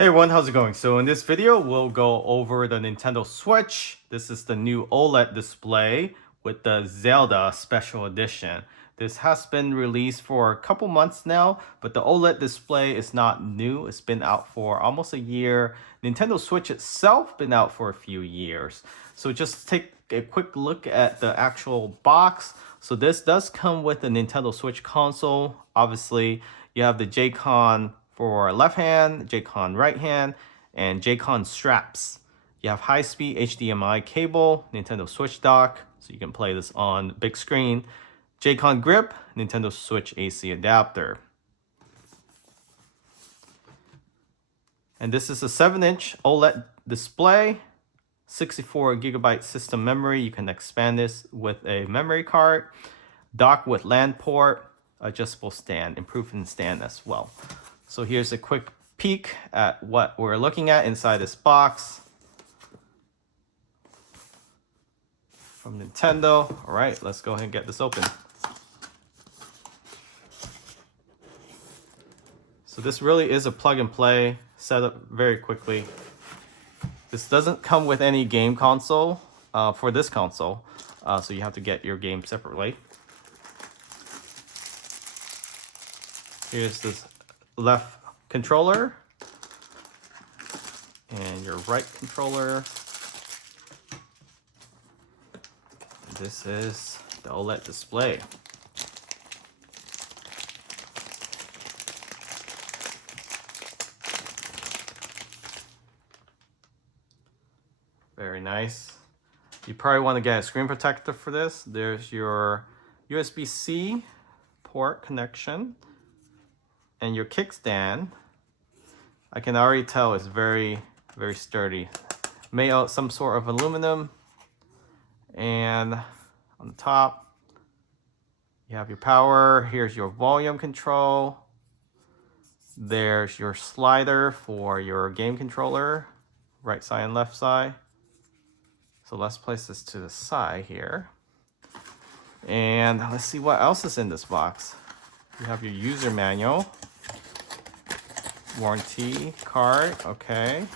Hey everyone, how's it going? So in this video, we'll go over the Nintendo Switch. This is the new OLED display with the Zelda Special Edition. This has been released for a couple months now, but the OLED display is not new. It's been out for almost a year. Nintendo Switch itself been out for a few years. So just take a quick look at the actual box. So this does come with the Nintendo Switch console. Obviously, you have the Joy-Con for left hand, Joy-Con right hand, and Joy-Con straps. You have high-speed HDMI cable, Nintendo Switch dock, so you can play this on big screen. Joy-Con grip, Nintendo Switch AC adapter. And this is a 7-inch OLED display, 64GB system memory. You can expand this with a memory card, dock with LAN port, adjustable stand, improvement stand as well. So here's a quick peek at what we're looking at inside this box from Nintendo. All right, let's go ahead and get this open. So this really is a plug and play setup very quickly. This doesn't come with any game console for this console, so you have to get your game separately. Here's this left controller and your right controller. This is the OLED display. Very nice. You probably want to get a screen protector for this. There's your USB-C port connection and your kickstand. I can already tell it's very, very sturdy. Made out some sort of aluminum. And on the top, you have your power. Here's your volume control. There's your slider for your game controller, right side and left side. So let's place this to the side here. And let's see what else is in this box. You have your user manual, warranty card, okay.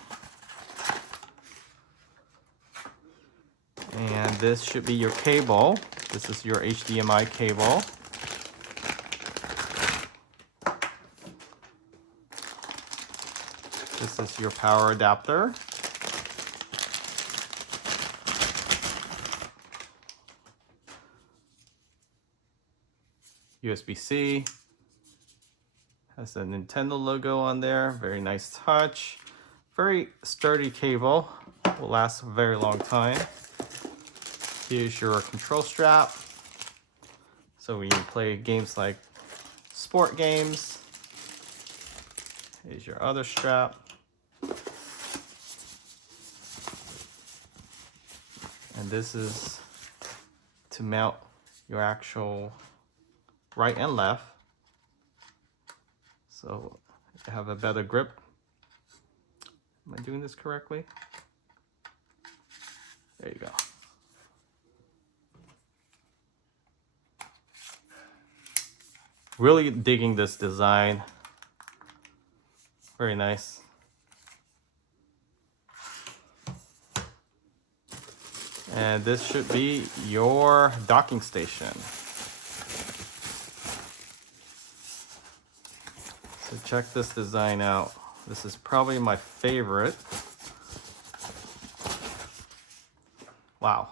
And this should be your cable. This is your HDMI cable. This is your power adapter. USB-C. Has the Nintendo logo on there. Very nice touch. Very sturdy cable. Will last a very long time. Here's your control strap. So when you play games like sport games. Here's your other strap. And this is to mount your actual right and left. So you have a better grip. Am I doing this correctly? There you go. Really digging this design. Very nice. And this should be your docking station. So check this design out. This is probably my favorite. Wow.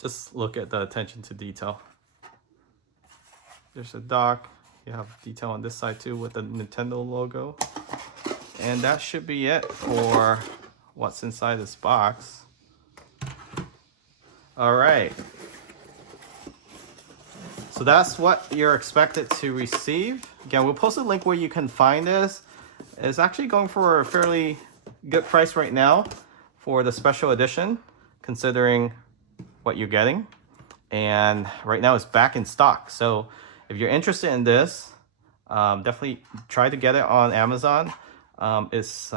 Just look at the attention to detail. There's a dock. You have detail on this side too with the Nintendo logo. And that should be it for what's inside this box. All right. So that's what you're expected to receive. Again, we'll post a link where you can find this. It's actually going for a fairly good price right now for the special edition, considering what you're getting. And right now it's back in stock. So if you're interested in this, definitely try to get it on Amazon. It's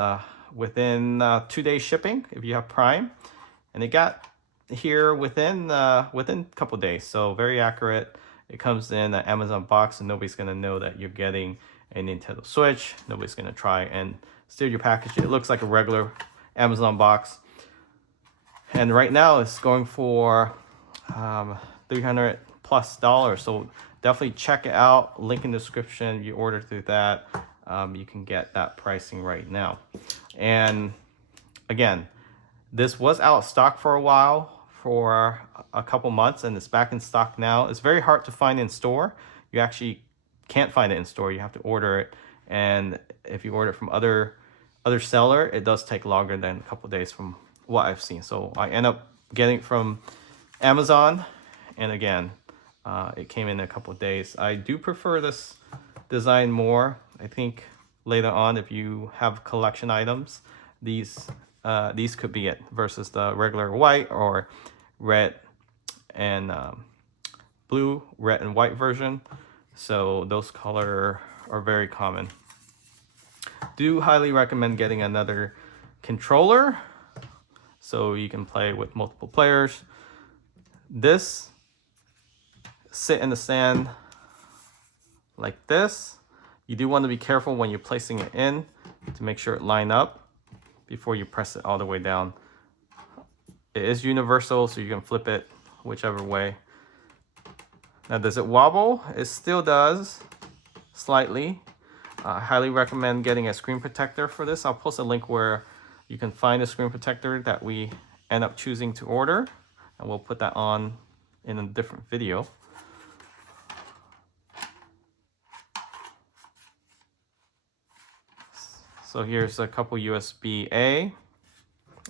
within 2 days shipping if you have Prime. And it got here within a couple days, so very accurate. It comes in an Amazon box, and nobody's gonna know that you're getting a Nintendo Switch. Nobody's gonna try and steal your package. It looks like a regular Amazon box. And right now it's going for $300+. So definitely check it out. Link in the description. If you order through that, you can get that pricing right now. And again, this was out of stock for a while, for a couple months, and it's back in stock now. It's very hard to find in store. You actually can't find it in store. You have to order it. And if you order it from other seller, it does take longer than a couple days from what I've seen. So I end up getting it from Amazon, and again, it came in a couple of days. I do prefer this design more. I think later on, if you have collection items, these could be it versus the regular white or red and blue, red and white version. So those color are very common. Do highly recommend getting another controller so you can play with multiple players. This sit in the stand like this. You do want to be careful when you're placing it in to make sure it line up before you press it all the way down. It is universal, so you can flip it whichever way. Now, does it wobble? It still does, slightly. I highly recommend getting a screen protector for this. I'll post a link where you can find a screen protector that we end up choosing to order, and we'll put that on in a different video. So here's a couple USB-A.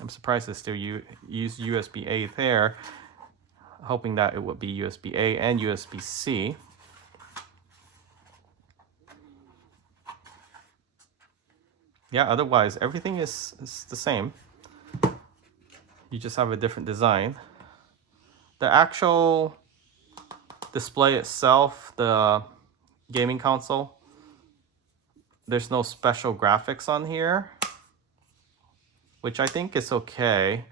I'm surprised they still use USB-A there, hoping that it would be USB-A and USB-C. Yeah, otherwise everything is the same. You just have a different design. The actual display itself, the gaming console, there's no special graphics on here, which I think is okay.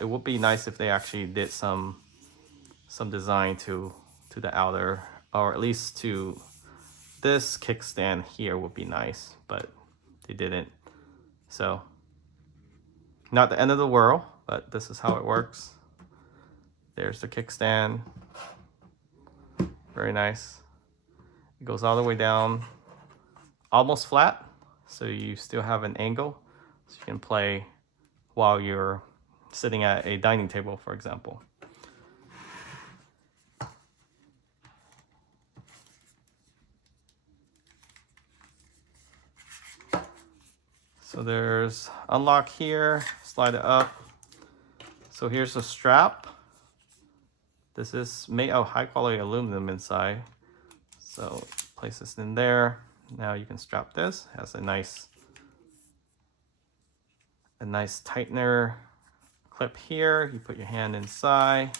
It would be nice if they actually did some design to the outer, or at least to this kickstand here would be nice, but they didn't. So not the end of the world, but this is how it works. There's the kickstand. Very nice. It goes all the way down, almost flat, so you still have an angle, so you can play while you're sitting at a dining table, for example. So there's unlock here, slide it up. So here's the strap. This is made of high quality aluminum inside. So place this in there. Now you can strap this. It has a nice tightener clip here. You put your hand inside.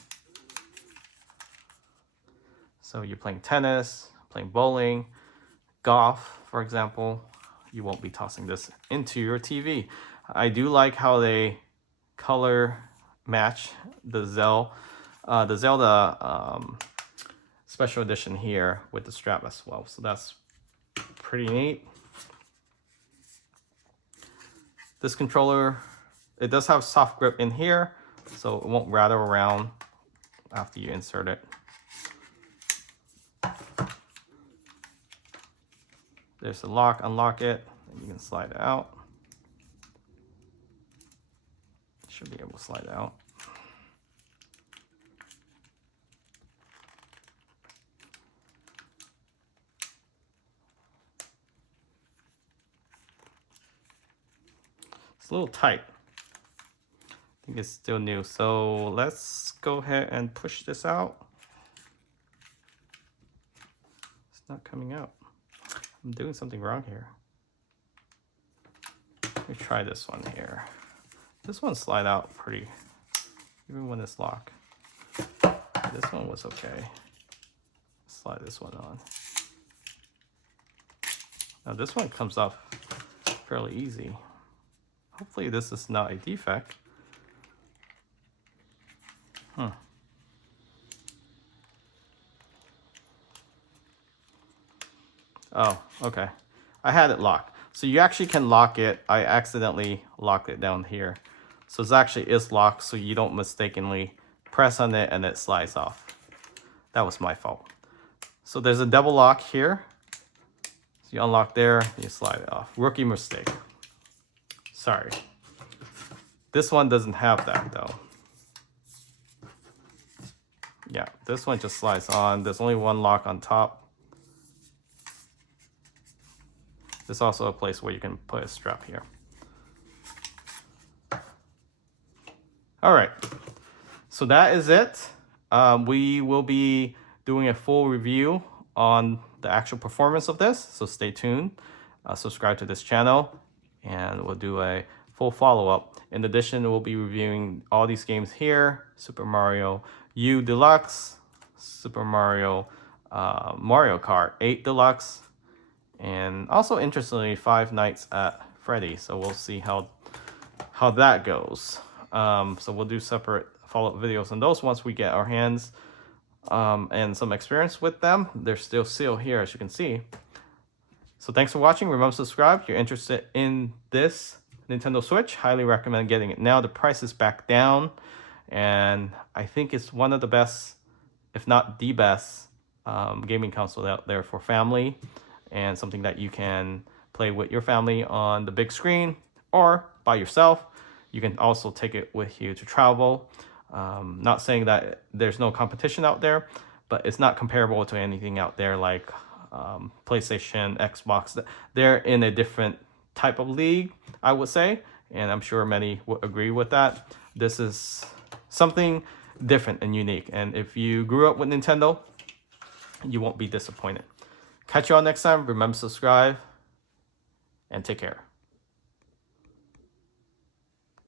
So you're playing tennis, playing bowling, golf, for example. You won't be tossing this into your TV. I do like how they color match the Zelda special edition here with the strap as well. So that's pretty neat. This controller, it does have soft grip in here, so it won't rattle around after you insert it. There's the lock, unlock it, and you can slide it out. Should be able to slide out. It's a little tight. I think it's still new. So let's go ahead and push this out. It's not coming out. I'm doing something wrong here. Let me try this one here. This one slide out pretty, even when it's locked. This one was okay. Slide this one on. Now this one comes off fairly easy. Hopefully this is not a defect. Oh, okay. I had it locked. So you actually can lock it. I accidentally locked it down here. So it actually is locked so you don't mistakenly press on it and it slides off. That was my fault. So there's a double lock here. So you unlock there, you slide it off. Rookie mistake. Sorry. This one doesn't have that though. Yeah, this one just slides on. There's only one lock on top. There's also a place where you can put a strap here. All right, so that is it. We will be doing a full review on the actual performance of this, so stay tuned. Subscribe to this channel, and we'll do a full follow-up. In addition, we'll be reviewing all these games here: Super Mario U Deluxe, Super Mario Mario Kart 8 Deluxe, and also interestingly, Five Nights at Freddy's. So we'll see how that goes. So we'll do separate follow-up videos on those once we get our hands and some experience with them. They're still sealed here, as you can see. So thanks for watching. Remember to subscribe if you're interested in this Nintendo Switch. Highly recommend getting it now. The price is back down, and I think it's one of the best, if not the best, gaming console out there for family, and something that you can play with your family on the big screen or by yourself. You can also take it with you to travel. Not saying that there's no competition out there, but it's not comparable to anything out there like PlayStation, Xbox. They're in a different type of league, I would say, and I'm sure many would agree with that. This is something different and unique, and if you grew up with Nintendo, you won't be disappointed. Catch you all next time. Remember to subscribe, and take care.